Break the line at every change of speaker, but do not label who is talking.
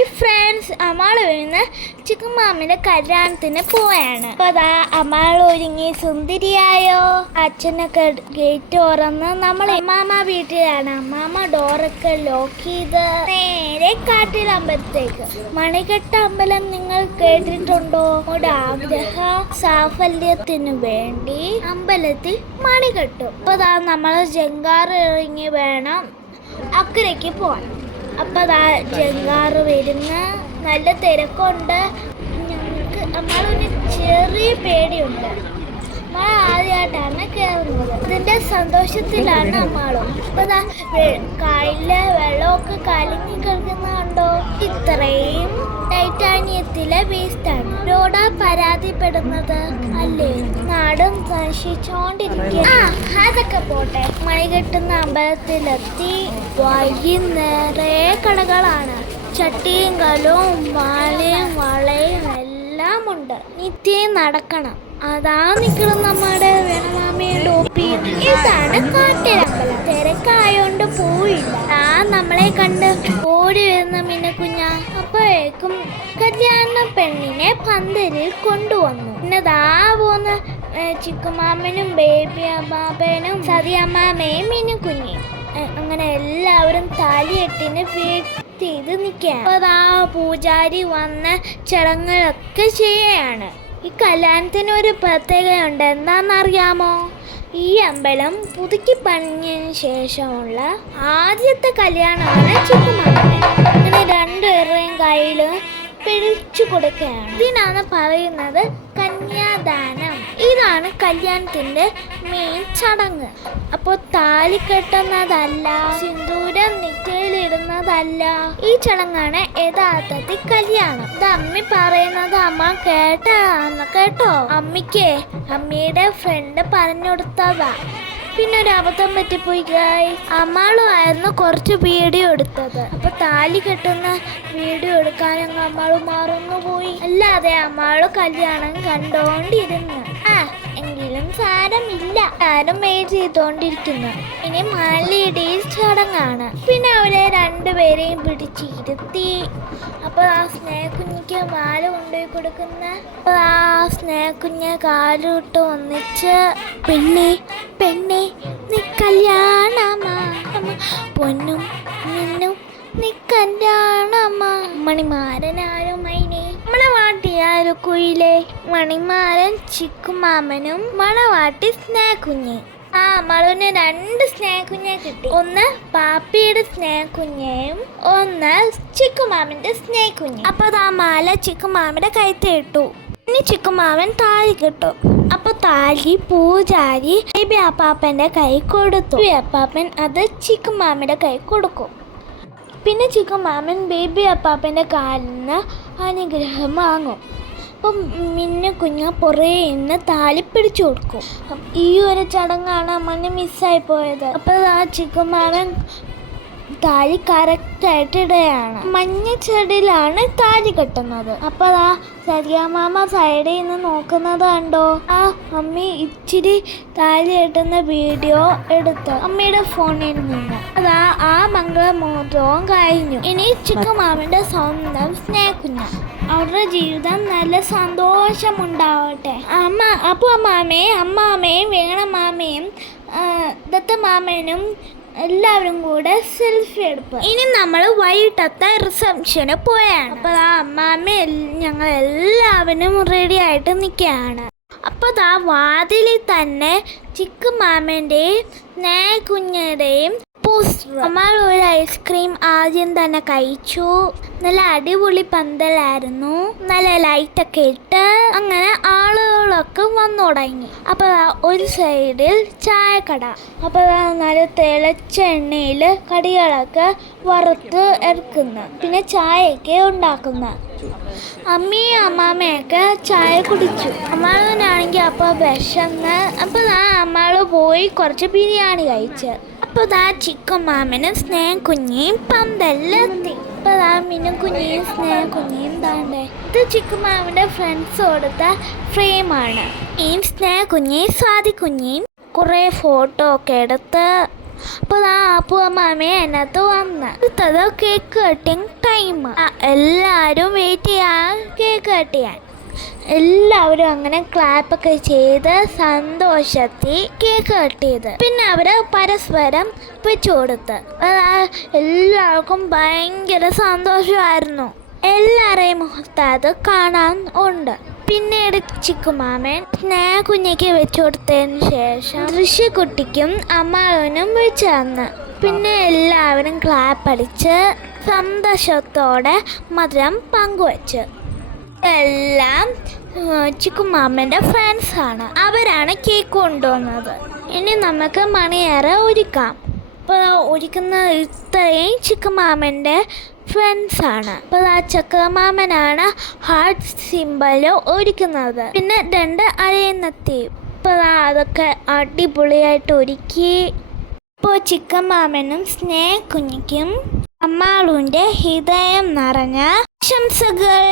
Hi friends Ammal വരുന്ന chicken മാമിന്റെ കല്യാണത്തിന് പോവാണ്. അപ്പൊ അതാ അമ്മാൾ ഒരുങ്ങി സുന്ദരിയായോ? അച്ഛനൊക്കെ ഗേറ്റ് തുറന്ന് നമ്മൾ അമ്മാമ വീട്ടിലാണ്. അമ്മാമ ഡോറൊക്കെ ലോക്ക് ചെയ്ത് നേരെ കാട്ടിലമ്പലത്തേക്ക് മണികെട്ട അമ്പലം നിങ്ങൾ കേട്ടിട്ടുണ്ടോ? നമ്മുടെ ആഗ്രഹ സാഫല്യത്തിന് വേണ്ടി അമ്പലത്തിൽ മണികെട്ടും അപ്പൊ അതാ നമ്മൾ ജങ്കാർ ഇറങ്ങി വേണം അക്കരയ്ക്ക് പോവാൻ. അപ്പൊ അതാ ജങ്കാറ് വരുന്ന നല്ല തിരക്കുണ്ട്. ഞങ്ങൾക്ക് നമ്മളൊരു ചെറിയ പേടിയുണ്ട്. നമ്മൾ ആദ്യമായിട്ടാണ് കയറുന്നത് അതിന്റെ സന്തോഷത്തിലാണ് നമ്മളും. അപ്പൊ കായലിലെ വെള്ളമൊക്കെ കലങ്ങി കിടക്കുന്ന കണ്ടോ? ഇത്രയും ടൈറ്റാനിയത്തിലെ വേസ്റ്റാണ്. റോഡാ പരാതിപ്പെടുന്നത് അല്ലേ? നാടും നശിച്ചോണ്ടിരിക്കുക അതൊക്കെ പോട്ടെ. മണി കെട്ടുന്ന അമ്പലത്തിലെത്തി വൈകുന്നേറെ കടകളാണ് ചട്ടിയും കലവും മാലയും വളയും എല്ലാം ഉണ്ട്. നിത്യം നടക്കണം. അതാ നിൽക്കണം നമ്മുടെ വേണമാമയുടെ ഒപ്പി ഇതാണ് കാട്ടിലമ്പലം തിരക്കായോ നമ്മളെ കണ്ട് ഓടി വരുന്ന മിന്നക്കുഞ്ഞ അപ്പോഴേക്കും കല്യാണ പെണ്ണിനെ പന്തലിൽ കൊണ്ടുവന്നു. പിന്നതാ ദാ പോന്ന് ചിക്കുമാമനും ബേബി അമ്മാപ്പനും സതിയമ്മാമയും മിന്നുകുഞ്ഞിയും കുഞ്ഞി. അങ്ങനെ എല്ലാവരും താലിയെട്ടിന് വെയിറ്റ് ചെയ്ത് നിൽക്കുകയാണ്. അപ്പോൾ ആ പൂജാരി വന്ന ചടങ്ങുകളൊക്കെ ചെയ്യുകയാണ്. ഈ കല്യാണത്തിന് ഒരു പ്രത്യേകതയുണ്ട് എന്താണെന്നറിയാമോ ഈ അമ്പലം പുതുക്കി പണിഞ്ഞതിന് ശേഷമുള്ള ആദ്യത്തെ കല്യാണമാണ് ചിക്കുമാമൻ അങ്ങനെ രണ്ടുപേരുടെയും കയ്യിൽ പിടിച്ചു കൊടുക്കുകയാണ്. ഇതിനാണ് പറയുന്നത് കന്യാദാനം. ഇതാണ് കല്യാണത്തിന്റെ മെയിൻ ചടങ്ങ്. അപ്പോൾ താലി കെട്ടുന്നതല്ല സിന്ദൂരം നിക്കയിലിടുന്നതല്ല ഈ ചടങ്ങാണ് യഥാർത്ഥത്തിൽ കല്യാണം. ഇത് അമ്മി പറയുന്നത് അമ്മ കേട്ടതാന്ന് കേട്ടോ? അമ്മിക്ക് അമ്മിയുടെ ഫ്രണ്ട് പറഞ്ഞു കൊടുത്തതാ പിന്നെ ഒരു അബദ്ധം പറ്റിപ്പോയി ഗായ് അമ്മാളുമായിരുന്നു കുറച്ച് വീഡിയോ എടുത്തത്. അപ്പൊ താലി കെട്ടുന്ന വീഡിയോ എടുക്കാനങ്ങ് അമ്മാൾ മറന്നു പോയി അല്ലാതെ അമ്മാൾ കല്യാണം കണ്ടോണ്ടിരുന്നു. ആ എങ്കിലും സാരമില്ല. സാരം വെയിറ്റ് ചെയ്തോണ്ടിരിക്കുന്നു. ഇനി മാലയിടയിൽ ചടങ്ങാണ്. പിന്നെ അവരെ രണ്ടുപേരെയും പിടിച്ചിരുത്തി. അപ്പോൾ ആ സ്നേഹക്കുഞ്ഞിക്ക് മാല കൊണ്ടുപോയി കൊടുക്കുന്ന അപ്പോൾ ആ സ്നേഹക്കുഞ്ഞ് കാലിട്ട് ഒന്നിച്ച് പെണ്ണെ പെണ്ണെ നീ കല്യാണമാ. പൊന്നും നിന്നും നീ കല്യാണമാ. നമ്മളെ വാട്ടിയാരും കുയിലെ മണിമാരൻ ചിക്കുമാമനും മണവാട്ടി സ്നേഹക്കുഞ്ഞ്. ആ മളുവിന് രണ്ട് സ്നേഹക്കുഞ്ഞെ കിട്ടി. ഒന്ന് പാപ്പിയുടെ സ്നേഹക്കുഞ്ഞയും ഒന്ന് ചിക്കുമാമന്റെ സ്നേഹക്കുഞ്ഞ് അപ്പൊ അത് ആ മാല ചിക്കുമാമന്റെ കൈത്ത് ഇട്ടു. ഇനി ചിക്കുമാമൻ താഴെ കിട്ടും. അപ്പൊ താലി പൂജാരി ബേബി അപ്പാപ്പന്റെ കൈ കൊടുത്തു. ബേബി അപ്പാപ്പൻ അത് ചിക്കുമാമന്റെ കൈ കൊടുക്കും. പിന്നെ ചിക്കുമാമൻ ബേബി അപ്പാപ്പന്റെ കാലിൽ നിന്ന് അനുഗ്രഹം വാങ്ങും. അപ്പം മിന്നു കുഞ്ഞ പുറകെ നിന്ന് താലി പിടിച്ചു കൊടുക്കും ഈ ഒരു ചടങ്ങാണ് അമ്മന് മിസ്സായി പോയത്. അപ്പോൾ ആ ചിക്കുമാവൻ താലി കറക്റ്റായിട്ട് ഇടയാണ് മഞ്ഞ ചെടിയിലാണ് താലി കെട്ടുന്നത്. അപ്പോൾ ആ സരിയാമാമ സൈഡിൽ നിന്ന് നോക്കുന്നത് കണ്ടോ? ആ അമ്മി ഇച്ചിരി താലി എട്ടുന്ന വീഡിയോ എടുത്ത്. അമ്മയുടെ ഫോണിൽ നിന്ന്. അതാ ആ മംഗളമോദ്രവും കഴിഞ്ഞു. ഇനി ചിക്കുമാമിന്റെ സ്വന്തം സ്നേഹിക്കുന്നു അവരുടെ ജീവിതം നല്ല സന്തോഷമുണ്ടാവട്ടെ. അമ്മ അപ്പു അമ്മാമയും അമ്മാമയും വേണമാമയും ദത്തമാമേനും എല്ലാവരും കൂടെ സെൽഫി എടുപ്പ്. ഇനി നമ്മൾ വൈകിട്ടത്തെ റിസപ്ഷന് പോയാണ്. അപ്പോൾ ആ അമ്മാമ്മ ഞങ്ങൾ എല്ലാവരും റെഡി ആയിട്ട് നിൽക്കുകയാണ് അപ്പോൾ ആ വാതിലിൽ തന്നെ ചിക്കു മാമന്റെയും പോസ്റ്റർ നമ്മൾ ഒരു ഐസ്ക്രീം ആദ്യം തന്നെ കഴിച്ചു. നല്ല അടിപൊളി പന്തലായിരുന്നു. നല്ല ലൈറ്റൊക്കെ ഇട്ട് അങ്ങനെ ആളുകളൊക്കെ വന്നു തുടങ്ങി. അപ്പോൾ ഒരു സൈഡിൽ ചായക്കട. അപ്പോൾ ദാ നല്ല തിളച്ച എണ്ണയിൽ കടികളൊക്കെ വറുത്ത് ഇറക്കുന്നു പിന്നെ ചായയൊക്കെ ഉണ്ടാക്കുന്ന. അമ്മയും അമ്മാമ്മയൊക്കെ ചായ കുടിച്ചു. അമ്മാളനാണെങ്കിൽ അപ്പോൾ വിശന്ന് അപ്പോൾ ആ അമ്മാൾ പോയി കുറച്ച് ബിരിയാണി കഴിച്ച്. അപ്പോൾ ആ ചിക്കൻ മാമനും സ്നേഹ കുഞ്ഞിയും പന്തലിലെത്തി. അപ്പോൾ ആ മിനും കുഞ്ഞിയും സ്നേഹ കുഞ്ഞിയും താണ്ടേ ഇത് ചിക്കൻ മാമന്റെ ഫ്രണ്ട്സ് കൊടുത്ത ഫ്രെയിമാണ് ഈ സ്നേഹ കുഞ്ഞിയും സ്വാതി കുഞ്ഞിയും കുറേ ഫോട്ടോ ഒക്കെ എടുത്ത് അപ്പോൾ ആ അമ്മാമയെ അതിനകത്ത് വന്ന് കേക്ക് കട്ടിങ് ടൈം എല്ലാവരും വെയിറ്റ് ചെയ്യാൻ കേക്ക് കട്ട് ചെയ്യാൻ എല്ലാവരും അങ്ങനെ ക്ലാപ്പൊക്കെ ചെയ്ത് സന്തോഷത്തിൽ കേക്ക് കട്ട് ചെയ്ത് പിന്നെ അവർ പരസ്പരം വെച്ചു കൊടുത്ത്. എല്ലാവർക്കും ഭയങ്കര സന്തോഷമായിരുന്നു. എല്ലാവരെയും മുഖത്ത് അത് കാണാൻ ഉണ്ട്. പിന്നീട് ചിക്കുമാമൻ സ്നേഹ കുഞ്ഞിക്ക് വെച്ചു കൊടുത്തതിന് ശേഷം ഋഷിക്കുട്ടിക്കും അമ്മാവനും വിളിച്ചു തന്ന്. പിന്നെ എല്ലാവരും ക്ലാപ്പ് അടിച്ച് സന്തോഷത്തോടെ മധുരം പങ്കുവച്ചു. എല്ലാം ചിക്കുമാമന്റെ ഫ്രണ്ട്സാണ് അവരാണ് കേക്ക് കൊണ്ടുവന്നത്. ഇനി നമുക്ക് മണിയേറെ ഒരുക്കാം. ഇപ്പോൾ ഒരുക്കുന്ന ഇത്രയും ചിക്കുമാമന്റെ ഫ്രണ്ട്സാണ് അപ്പോൾ ആ ചക്രമാമനാണ് ഹാർട്ട് സിമ്പൽ ഒരുക്കുന്നത്. പിന്നെ രണ്ട് അരയുന്നത്തി ഇപ്പോൾ അതൊക്കെ അടിപൊളിയായിട്ട് ഒരുക്കി. ഇപ്പോൾ ചിക്കൻ മാമനും സ്നേഹ കുഞ്ഞിക്കും അമ്മാളുവിന്റെ ഹൃദയം നിറഞ്ഞ ആശംസകൾ.